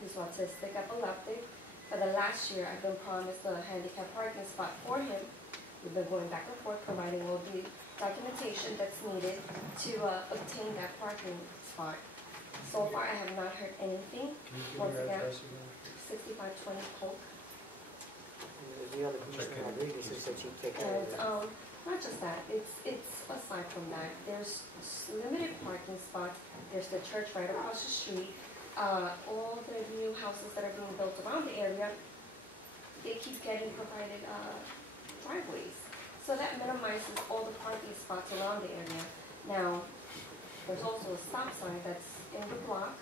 who's autistic, epileptic. For the last year, I've been promised a handicap parking spot for him. We've been going back and forth, providing all the documentation that's needed to obtain that parking spot. So far, I have not heard anything. Once again, 6520 Polk. The other Commissioner Rodriguez said she'd take care of it. And not just that, it's aside from that, there's limited parking spots. There's the church right across the street. All the new houses that are being built around the area, they keep getting provided driveways. So that minimizes all the parking spots around the area. Now, there's also a stop sign that's in the block.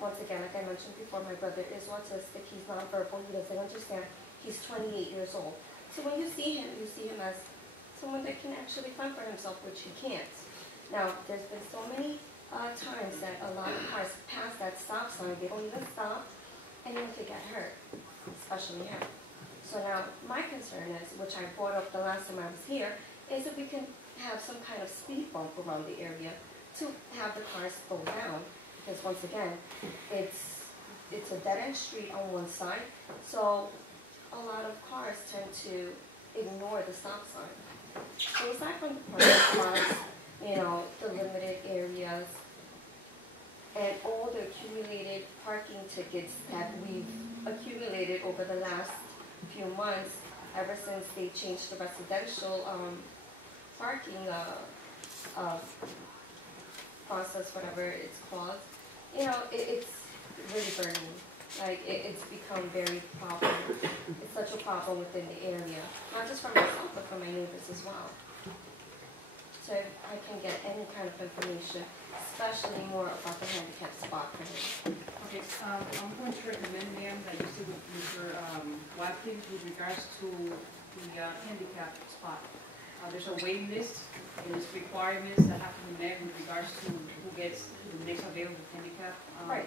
Once again, like I mentioned before, my brother is autistic. He's nonverbal. He doesn't understand. He's 28 years old. So when you see him as someone that can actually fend for himself, which he can't. Now, there's been so many times that a lot of cars pass that stop sign. They don't even stop, and then they get hurt, especially him. So now, my concern is, which I brought up the last time I was here, is if we can have some kind of speed bump around the area to have the cars slow down. Because once again, it's a dead-end street on one side, so a lot of cars tend to ignore the stop sign. So aside from the parking spots, you know, the limited areas, and all the accumulated parking tickets that we've accumulated over the last few months, ever since they changed the residential parking process, whatever it's called, you know, it's really burning. Like, it's become very problem. It's such a problem within the area, not just for myself, but for my neighbors as well. So if I can get any kind of information, especially more about the handicap spot for him. Okay, I'm going to recommend, ma'am, that you see with Mr. Watkins with regards to the handicap spot. There's a waiting list, and there's requirements that have to be met with regards to who gets the next available handicap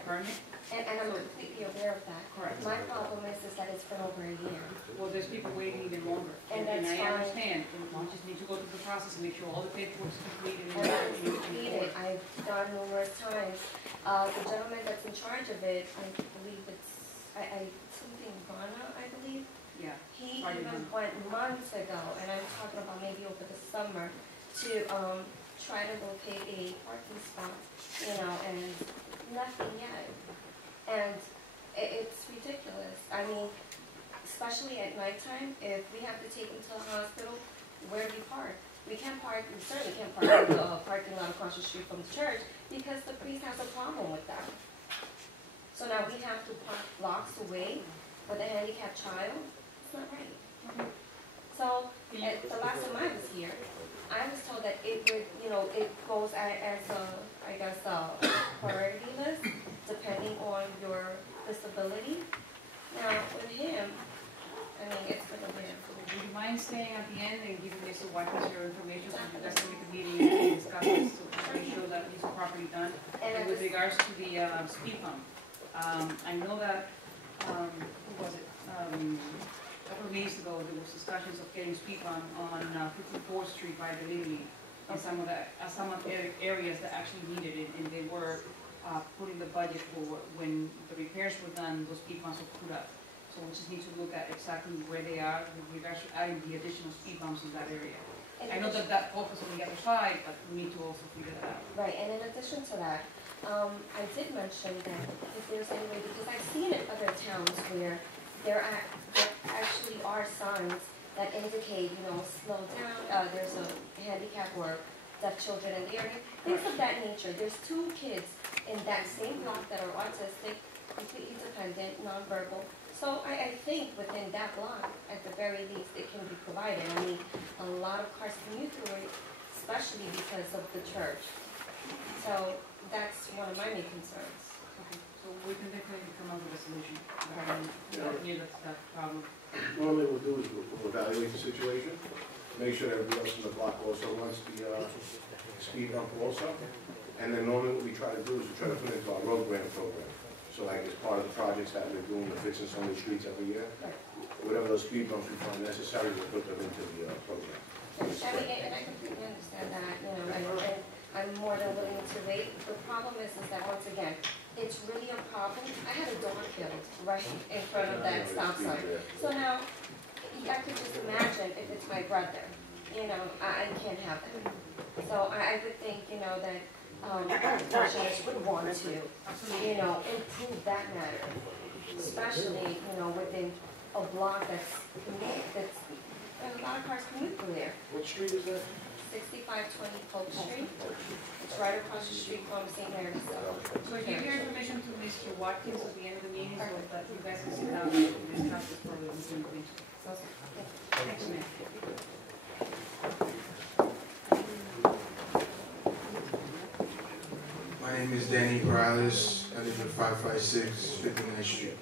permit. And I'm completely aware of that. Correct. My problem is that it's been over a year. Well, there's people waiting even longer. And that's I fine. understand. And you just need to go through the process and make sure all the paperwork's completed. And it's completed. I've done numerous times. The gentleman that's in charge of it, I believe it's, something Ghana, I believe. Yeah. He even went months ago, and I'm talking about maybe over the summer, to try to locate a parking spot, you know, and nothing yet. And it's ridiculous. I mean, especially at nighttime, if we have to take him to a hospital, where do we park? We can't park, we certainly can't park in the parking lot across the street from the church because the priest has a problem with that. So now we have to park blocks away with a handicapped child. It's not right. So the last time I was here, I was told that it would, you know, it goes as a, I guess, a priority list depending on your disability. Now with him, I mean, it's been a bit. Would you mind staying at the end and giving Mr. Watkins your information so you guys can make a meeting and discuss this to make sure that these are properly done? And with regards to the speed bump, I know that, who was it? A couple of meetings ago, there was discussions of getting speed bump on 54th Street by the Little League and some of the areas that actually needed it, and they were putting the budget for when the repairs were done, those speed bumps were put up. So we just need to look at exactly where they are with regards to adding the additional speed bumps in that area. I know that focus on the other side, but we need to also figure that out. Right, and in addition to that, I did mention that if there's any way, because I've seen in other towns where there actually are signs that indicate, you know, slow down, there's a handicap or deaf children in the area, things of that nature. There's 2 kids in that same block that are autistic, completely dependent, nonverbal. So I think within that block, at the very least, it can be provided. I mean, a lot of cars commute through it, especially because of the church. So that's one of my main concerns. Okay, so we can definitely come up with a solution. That problem. Normally what we'll do is we'll evaluate the situation, make sure everybody else in the block also wants the speed bump also. And then normally what we try to do is we try to put it into our road grant program. So like as part of the projects that we're doing, we're fixing so many streets every year. Whatever those speed bumps we find necessary, we'll put them into the program. And I completely understand that, you know, and I'm more than willing to wait. The problem is that once again, it's really a problem. I had a dog killed filled right in front of that stop sign. So now, I could just imagine if it's my brother, you know, I can't have that. So I would think, you know, that commissioners would want to, you know, improve that matter, especially, you know, within a block that's a lot of cars commute through there. What street is that? 6520 Polk Street. It's right across the street from St. Mary's. So give your information to Mr. Watkins at the end of the meeting so that you guys can sit down and discuss this further with him. Thank you, ma'am. My name is Danny Morales. I live at 556 59th Street.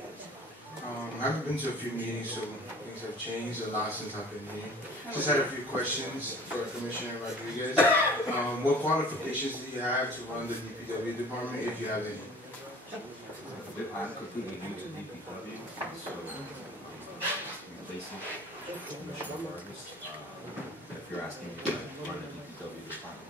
I haven't been to a few meetings, so things have changed a lot since I've been here. Just had a few questions for Commissioner Rodriguez. What qualifications do you have to run the DPW department, if you have any? I'm completely new to DPW, so basic. If you're asking me to run the DPW department,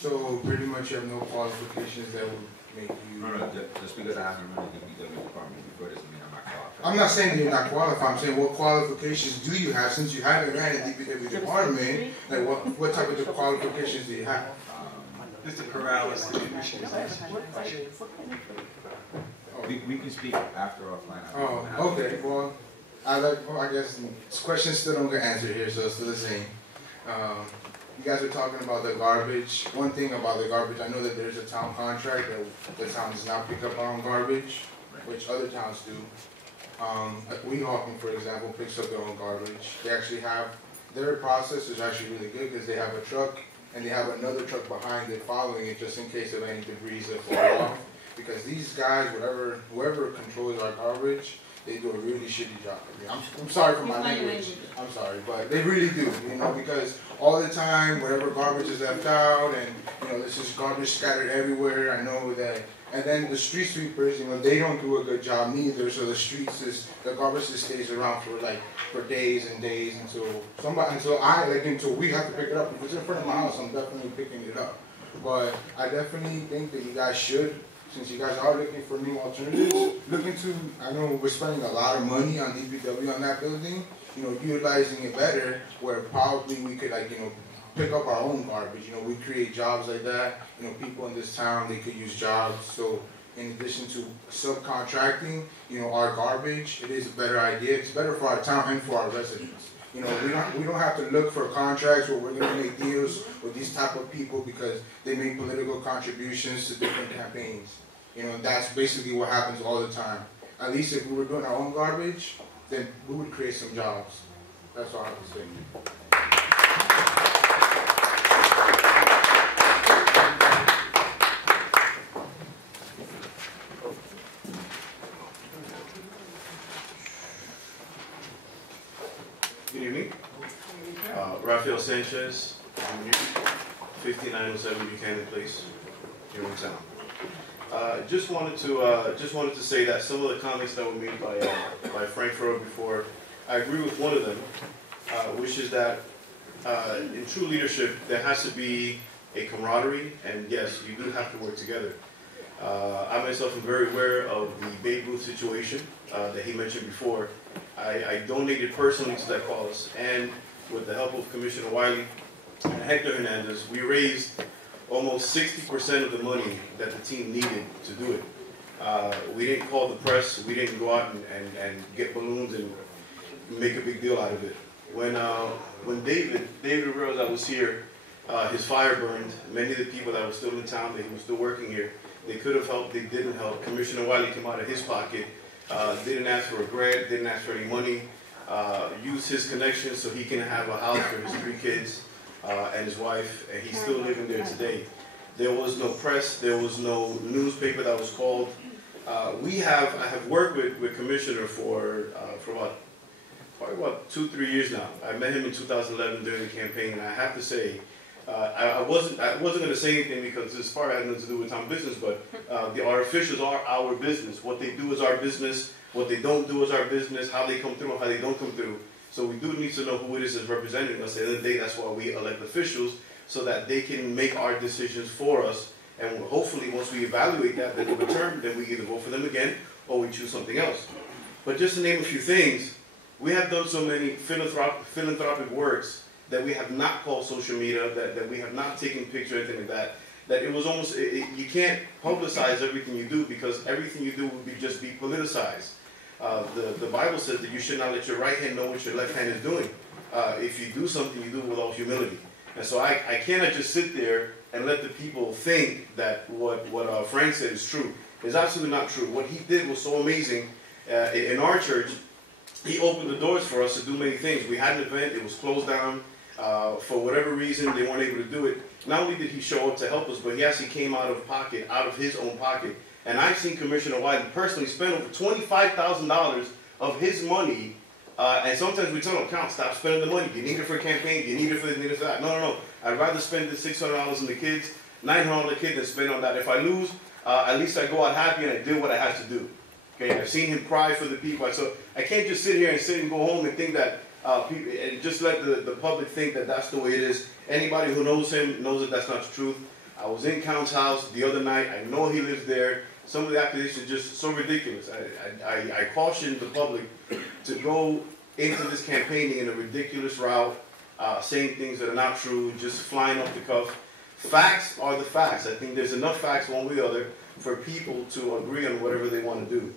So pretty much you have no qualifications that would make you... no, just because I haven't run the DPW department before doesn't mean I'm not qualified. I'm not saying that you're not qualified. I'm saying what qualifications do you have since you haven't ran a DPW department? Like what type of qualifications do you have? Mr. Corrales, we can speak after offline. Oh, okay. Well, I guess questions still don't get answered here, so it's still the same. You guys were talking about the garbage. One thing about the garbage, I know that there's a town contract that the town does not pick up our own garbage, which other towns do. Weehawken, for example, picks up their own garbage. They actually have, their process is actually really good because they have a truck and they have another truck behind it following it just in case of any debris that fall off. Because these guys, whoever controls our garbage, they do a really shitty job. I'm sorry for my language. I'm sorry, but they really do, you know, because all the time, whatever garbage is left out, and, you know, there's just garbage scattered everywhere. I know that. And then the street sweepers, you know, they don't do a good job neither, so the garbage just stays around for days and days until we have to pick it up. If it's in front of my house, I'm definitely picking it up. But I definitely think that you guys should, since you guys are looking for new alternatives, I know we're spending a lot of money on DPW on that building, you know, utilizing it better, where probably we could, like, you know, pick up our own garbage. You know, we create jobs like that. You know, people in this town, they could use jobs. So in addition to subcontracting, you know, our garbage, it is a better idea. It's better for our town and for our residents. You know, we don't have to look for contracts where we're going to make deals with these type of people because they make political contributions to different campaigns. You know, that's basically what happens all the time. At least if we were doing our own garbage, then we would create some jobs. That's all I have to say. Good evening. Rafael Sanchez, 5907 Buchanan Place, here in town. Just wanted to say that some of the comments that were made by Frank Farrow before, I agree with one of them, which is that in true leadership there has to be a camaraderie, and yes, you do have to work together. I myself am very aware of the Babe Ruth situation that he mentioned before. I donated personally to that cause, and with the help of Commissioner Wiley and Hector Hernandez, we raised almost 60% of the money that the team needed to do it. We didn't call the press, we didn't go out and get balloons and make a big deal out of it. When David realized I was here, his fire burned. Many of the people that were still in town, that he was still working here, they could have helped, they didn't help. Commissioner Wiley came out of his pocket, didn't ask for a grant, didn't ask for any money, used his connections so he can have a house for his 3 kids and his wife, and he's still living there today. There was no press, there was no newspaper that was called. I have worked with Commissioner for probably about 2-3 years now. I met him in 2011 during the campaign, and I have to say, I wasn't going to say anything because this part had nothing to do with town business, but our officials are our business. What they do is our business. What they don't do is our business. How they come through and how they don't come through. So we do need to know who it is that's representing us. At the end of the day, that's why we elect officials, so that they can make our decisions for us. And hopefully, once we evaluate that, then in return, then we either vote for them again, or we choose something else. But just to name a few things, we have done so many philanthropic works that we have not called social media, that we have not taken pictures or anything like that, that it was almost, you can't publicize everything you do because everything you do would just be politicized. The Bible says that you should not let your right hand know what your left hand is doing. If you do something, you do it with all humility. And so I cannot just sit there and let the people think that what Frank said is true. It's absolutely not true. What he did was so amazing. In our church, he opened the doors for us to do many things. We had an event, it was closed down. For whatever reason, they weren't able to do it. Not only did he show up to help us, but he actually came out of his own pocket. And I've seen Commissioner Wyden personally spend over $25,000 of his money. And sometimes we tell him, "Count, stop spending the money. You need it for a campaign. You need it for this, you need it for that." No. I'd rather spend the $600 on the kids, $900 on the kids, than spend on that. If I lose, at least I go out happy and I did what I had to do. Okay, I've seen him cry for the people. So I can't just sit here and go home and think that people, and just let the public think that that's the way it is. Anybody who knows him knows that that's not the truth. I was in Count's house the other night. I know he lives there. Some of the accusations are just so ridiculous. I caution the public to go into this campaigning in a ridiculous route, saying things that are not true, just flying off the cuff. Facts are the facts. I think there's enough facts one way or the other for people to agree on whatever they want to do.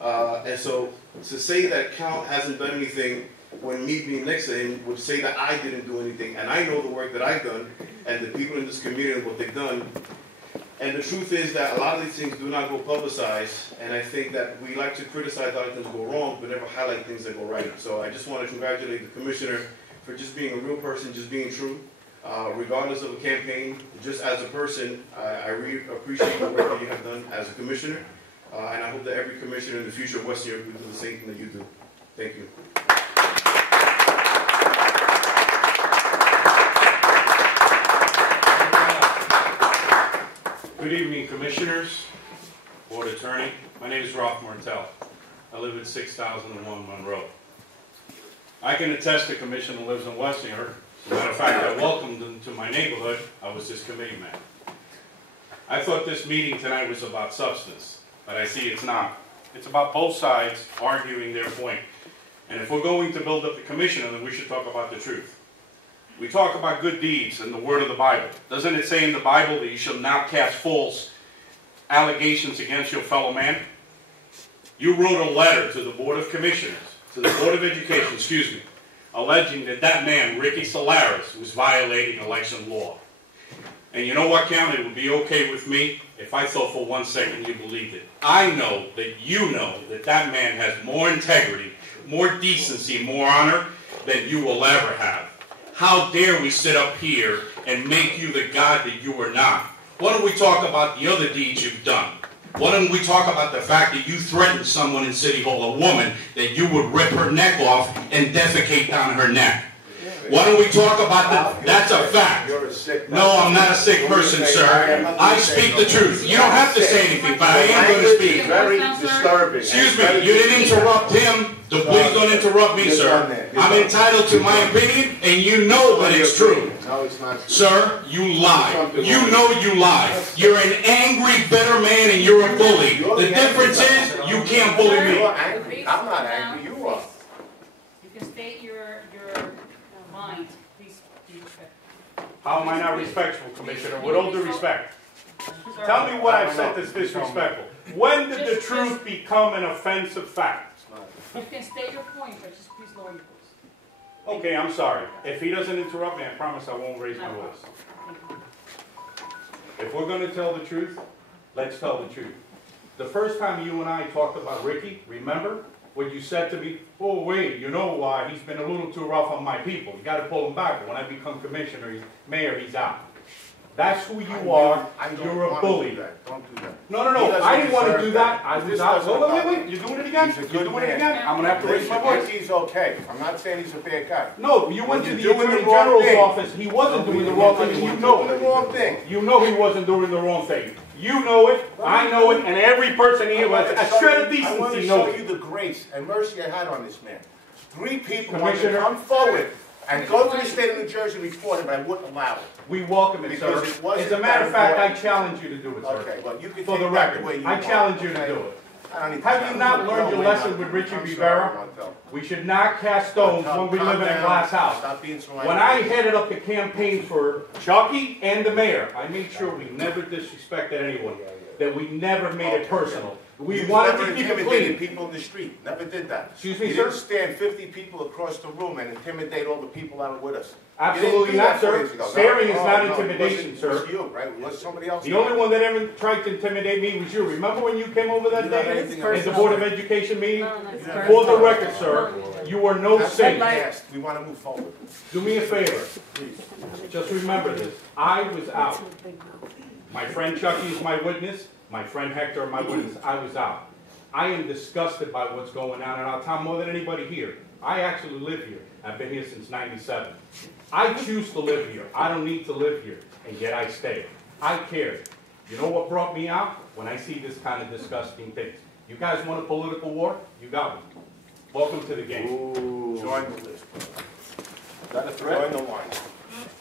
And so to say that Count hasn't done anything when me being next to him would say that I didn't do anything. And I know the work that I've done and the people in this community and what they've done. And the truth is that a lot of these things do not go publicized. And I think that we like to criticize how things go wrong, but never highlight things that go right. So I just want to congratulate the commissioner for just being a real person, just being true. Regardless of a campaign, just as a person, I really appreciate the work that you have done as a commissioner. And I hope that every commissioner in the future of West New York will do the same thing that you do. Thank you. Good evening, commissioners, board attorney. My name is Ralph Martel. I live at 6001 Monroe. I can attest the commissioner lives in West New York. As a matter of fact, I welcomed him to my neighborhood. I was his committee man. I thought this meeting tonight was about substance, but I see it's not. It's about both sides arguing their point. And if we're going to build up the commissioner, then we should talk about the truth. We talk about good deeds in the word of the Bible. Doesn't it say in the Bible that you shall not cast false allegations against your fellow man? You wrote a letter to the Board of Commissioners, to the Board of Education, excuse me, alleging that that man, Ricky Solares, was violating election law. And you know what, Count? It would be okay with me if I thought for 1 second you believed it. I know that you know that that man has more integrity, more decency, more honor than you will ever have. How dare we sit up here and make you the God that you are not? Why don't we talk about the other deeds you've done? Why don't we talk about the fact that you threatened someone in City Hall, a woman, that you would rip her neck off and defecate down her neck? Why don't we talk about that? That's a fact. No, I'm not a sick person, sir. I speak the truth. You don't have to say anything, but I am going to speak. Very disturbing. Excuse me, you didn't interrupt him. So please don't interrupt me, sir. I'm entitled to my opinion, and you know that it's true. No, it's not true. Sir, you lie. You know you lie. You're an angry, bitter man, and you're a bully. The difference is, you can't bully me. You're angry. I'm not angry. You are. You can state your mind. Please be respectful. How am I not respectful, Commissioner? With all due respect. Tell me what I've said that's disrespectful. When did the truth become an offensive fact? You can state your point, but just please lower your voice. Okay, I'm sorry. If he doesn't interrupt me, I promise I won't raise my voice. If we're going to tell the truth, let's tell the truth. The first time you and I talked about Ricky, remember what you said to me? Oh, wait, you know why? He's been a little too rough on my people. You got to pull him back. But when I become commissioner, mayor, he's out. That's who you are. You're a bully. Don't do that. No. I didn't want to do that. I was out. Wait. You're doing it again? You're doing it again? I'm going to have to raise my voice. He's okay. I'm not saying he's a bad guy. No, you went to the Attorney General's office. He wasn't doing the wrong thing. You know the wrong thing. You know he wasn't doing the wrong thing. You know it. I know it. And every person here with a shred of decency knows it. I want to show you the grace and mercy I had on this man. 3 people wanted to Commissioner, come forward and go to the state of New Jersey and report it, but I wouldn't allow it. we welcome it, sir. Because it wasn't As a matter of fact, that I challenge you to do it, sir. Okay, well, you can For take the that the record, way you I want, challenge you to okay? do it. Have you not learned your lesson with Richie Rivera? We should not cast stones when we live in a glass house. Stop being so When I headed up the campaign for Chucky and the mayor, I made sure we never disrespected anyone, that we never made it personal. We wanted to keep it intimidated clean. people in the street. Never did that. Excuse me, You sir? didn't stand 50 people across the room and intimidate all the people that were with us. Absolutely not, sir. Staring is not intimidation, sir. It was you, right? It was somebody else. The only one that ever tried to intimidate me was you. Remember when you came over that You don't have day anything at the else. Board of Education meeting? You have For the record, sir, you were no That's saint. past. We want to move forward. Do me a favor. Please. Just remember this. I was out. My friend Chucky is my witness. My friend Hector, my witness. I was out. I am disgusted by what's going on, and I'll tell more than anybody here. I actually live here. I've been here since '97. I choose to live here. I don't need to live here, and yet I stay. I care. You know what brought me out? When I see this kind of disgusting things. You guys want a political war? You got one. Welcome to the game. Ooh. Join the list. Is that a threat? Join the line.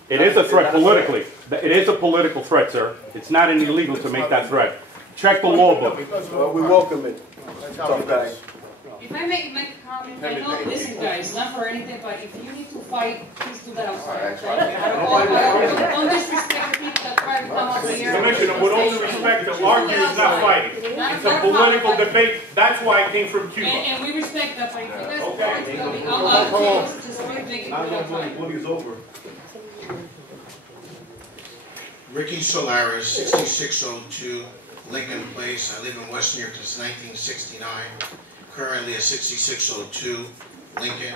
It is a threat politically. It is a political threat, sir. It's not illegal to make that threat. Check the law book. We welcome it. Tough guys. If I make a comment, I know, listen guys, not for anything, but if you need to fight, please do that outside. Okay? Don't disrespect the people that try to come over here. Commissioner, with all due respect, the argument is not fighting. It's a political debate. That's why I came from Cuba. And we respect that, but if you guys Okay. want to tell me, I'll just make it outside. It's over. Ricky Solaris, 6602 Lincoln Place. I live in West New York since 1969. Currently at 6602 Lincoln.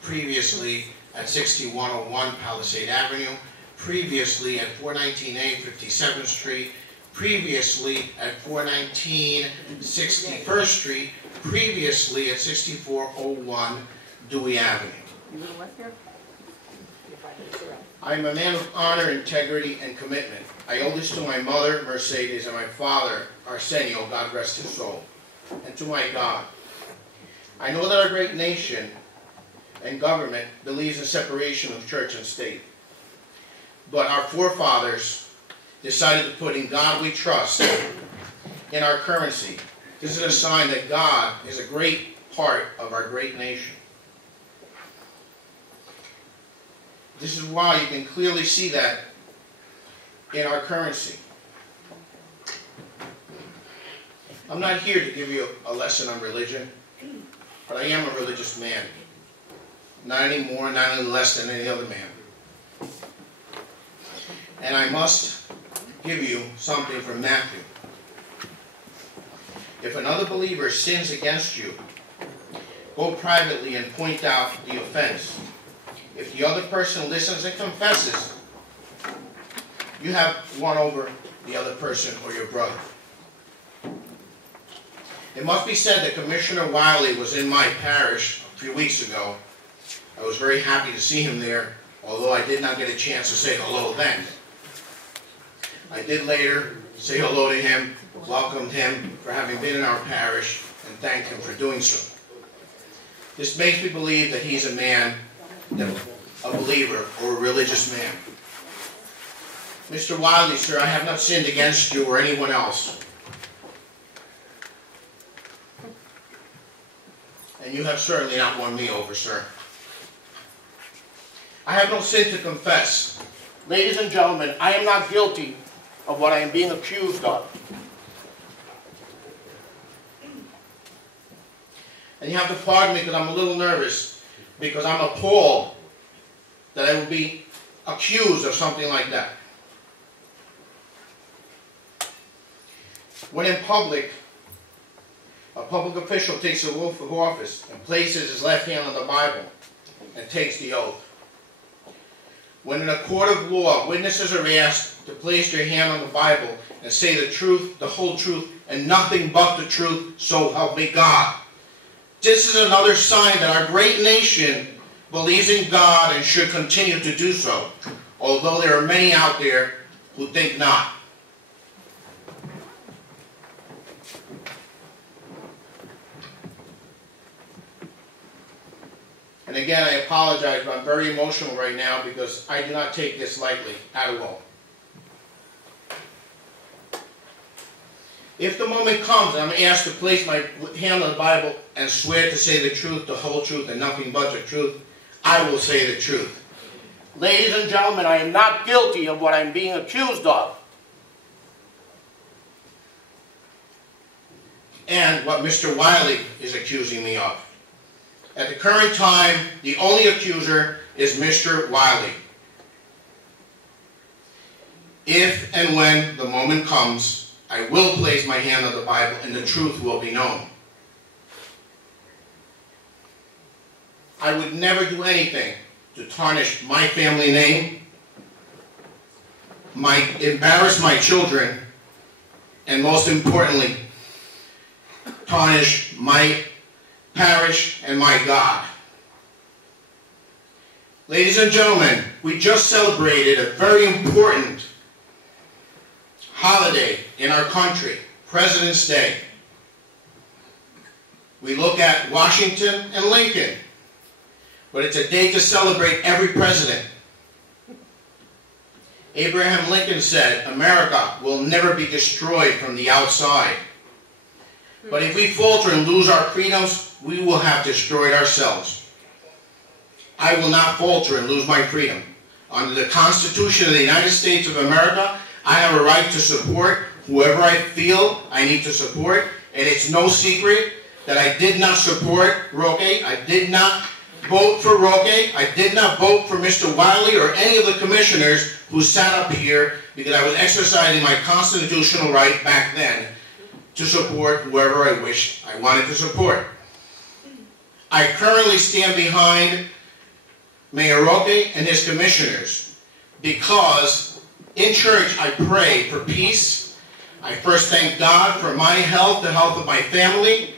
Previously at 6101 Palisade Avenue. Previously at 419A 57th Street. Previously at 419 61st Street. Previously at 6401 Dewey Avenue. I am a man of honor, integrity, and commitment. I owe this to my mother, Mercedes, and my father, Arsenio, God rest his soul, and to my God. I know that our great nation and government believes in separation of church and state. But our forefathers decided to put in God we trust in our currency. This is a sign that God is a great part of our great nation. This is why you can clearly see that in our currency. I'm not here to give you a lesson on religion, but I am a religious man. Not any more, not any less than any other man. And I must give you something from Matthew. If another believer sins against you, go privately and point out the offense. If the other person listens and confesses, you have won over the other person or your brother. It must be said that Commissioner Wiley was in my parish a few weeks ago. I was very happy to see him there, although I did not get a chance to say hello then. I did later say hello to him, welcomed him for having been in our parish, and thanked him for doing so. This makes me believe that he's a man, a believer, or a religious man. Mr. Wiley, sir, I have not sinned against you or anyone else. And you have certainly not won me over, sir. I have no sin to confess. Ladies and gentlemen, I am not guilty of what I am being accused of. And you have to pardon me because I'm a little nervous, because I'm appalled that I will be accused of something like that. When in public, a public official takes the oath of office and places his left hand on the Bible and takes the oath. When in a court of law, witnesses are asked to place their hand on the Bible and say the truth, the whole truth, and nothing but the truth, so help me God. This is another sign that our great nation believes in God and should continue to do so, although there are many out there who think not. And again, I apologize, but I'm very emotional right now because I do not take this lightly at all. If the moment comes and I'm asked to place my hand on the Bible and swear to say the truth, the whole truth, and nothing but the truth, I will say the truth. Ladies and gentlemen, I am not guilty of what I'm being accused of. And what Mr. Wiley is accusing me of. At the current time, the only accuser is Mr. Wiley. If and when the moment comes, I will place my hand on the Bible and the truth will be known. I would never do anything to tarnish my family name, embarrass my children, and most importantly, tarnish my parish and my God. Ladies and gentlemen, we just celebrated a very important holiday in our country, President's Day. We look at Washington and Lincoln, but it's a day to celebrate every president. Abraham Lincoln said, America will never be destroyed from the outside. But if we falter and lose our freedoms, we will have destroyed ourselves. I will not falter and lose my freedom. Under the Constitution of the United States of America, I have a right to support whoever I feel I need to support. And it's no secret that I did not support Roque. I did not vote for Roque. I did not vote for Mr. Wiley or any of the commissioners who sat up here because I was exercising my constitutional right back then to support whoever I wished I wanted to support. I currently stand behind Mayor Roque and his commissioners because in church I pray for peace. I first thank God for my health, the health of my family,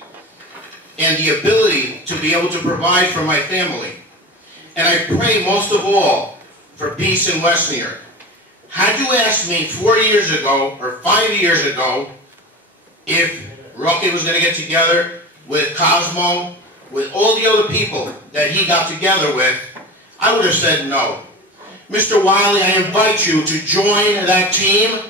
and the ability to be able to provide for my family. And I pray most of all for peace in West New York. Had you asked me 4 years ago or 5 years ago if Roque was going to get together with Cosmo, with all the other people that he got together with, I would have said no. Mr. Wiley, I invite you to join that team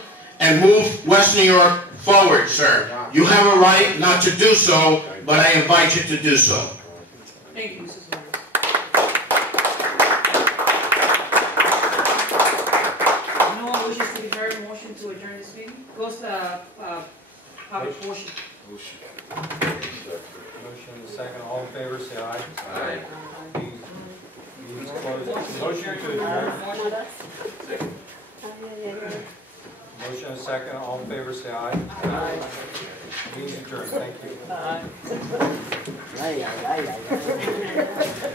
and move West New York forward, sir. You have a right not to do so, but I invite you to do so. Thank you, Mrs. Lewis. No one wishes to be heard. Motion to adjourn this meeting. Goes to public portion. Motion. Motion and second. All in favor, say aye. Aye. Meeting's closed. Motion to adjourn. Motion and second. All in favor, say aye. Aye. Meeting's adjourned. Thank you. Ay, ay, ay, ay, ay.